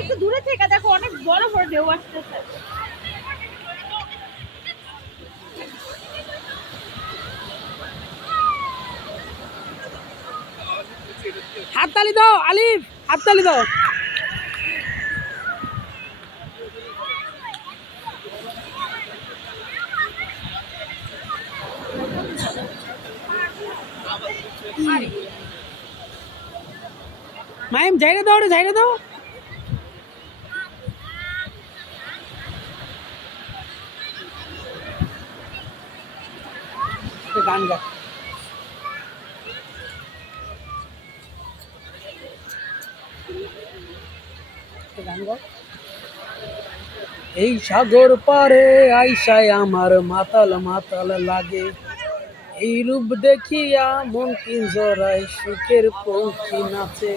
একটু দূরে থেকে দেখো, অনেক বড় বড় ঢেউ আসতেছে। হাততালি দাও আলিফ, হাততালি দাও। মাইম ঝাইরে দাও রে, ঝাইরে দাও। গান গা, গান গাও। এই সাগর পারে আইসায় আমার মাতাল মাতাল লাগে, এই রূপ দেখিয়া মন পিঞ্জরায় সুখের পঙ্খী নাচে।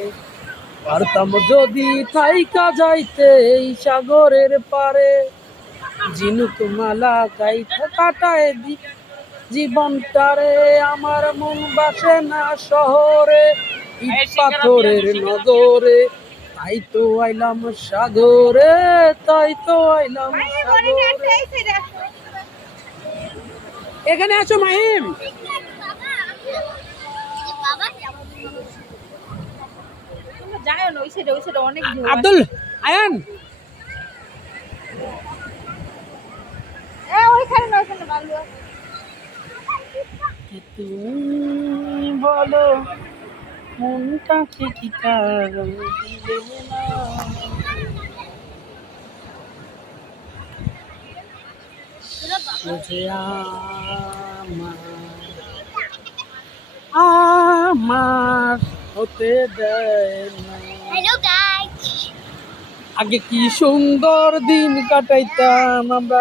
পারতাম যদি থাইকা যাইতে এই সাগরের পারে, ঝিনুক মালা গাইতে কাটায় দি জীবনটারে। আমার মন বাসে না শহরে, ইট পাথরের নগরে, তাই তো আইলাম সাগরে, তাই তো আইলাম সাগরে। এখানে আছো মাহিম? আব্দুল আয়ান, তুমি বলো মনটাকে কি কারণ দিলে না? আমার হতে দেয় না। আগে কি সুন্দর দিন কাটাইতাম আমরা,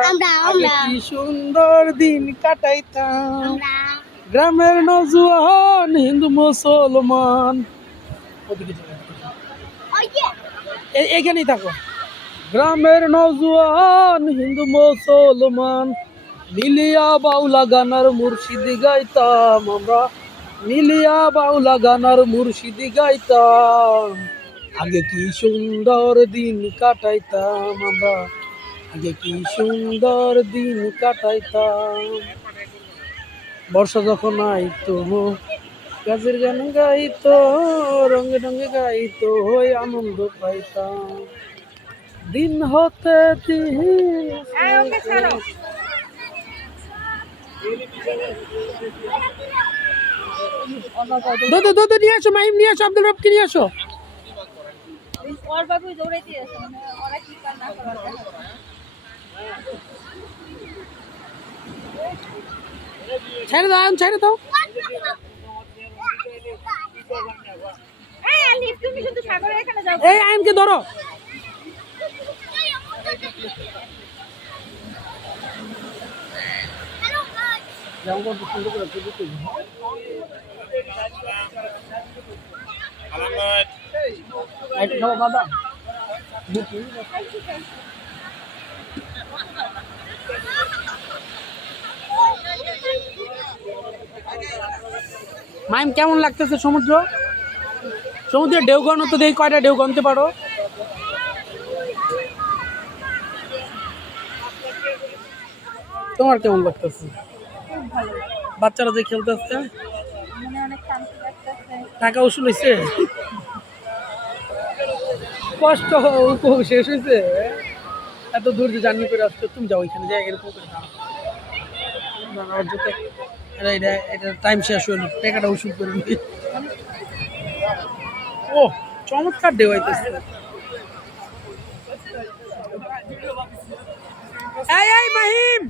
আগে কি সুন্দর দিন কাটাইতাম। গ্রামের নজওয়ান হিন্দু মুসলমান, এখানেই থাকো। গ্রামের নজওয়ান হিন্দু মুসলমান মিলিয়া বাউলা গানার মুর্শিদি গাইতাম আমরা, মিলিয়া বাউলা গানার মুর্শিদি গাইতাম। আগে কি সুন্দর দিন কাটাইতাম আমরা, আগে কি সুন্দর দিন কাটাইতাম। বর্ষা যখন আইতো গাছের গান গাইতো, রঙে রঙে গাইতো, হই আনন্দ পাইতাম। দিন হতে দিন দোদো নিয়ে আসো, মাহিম নিয়ে আসো, আব্দুল রবকে নিয়ে আসো। ছেড়ে দাও, ছেড়ে দাও। এই আইনকে ধরো। মাইম কেমন লাগতেছে সমুদ্র? সমুদ্রের ঢেউ গণ তো দেখি, কয়টা ঢেউ গণতে পারো? তোমার কেমন লাগতেছে? বাচ্চারা যে খেলতেছে, টাকা উসুল হয়েছে, কষ্ট উপভোগ শেষ হয়েছে। এত দূর যে জার্নি করে আসছো, তুমি যাও ওইখানে যাই, এরকম করে এটা টাইম শেষ হলো, টাকাটা উসুল করে নি। ও চমৎকার ঢেউ হইতেছে। এই এই মাহিম,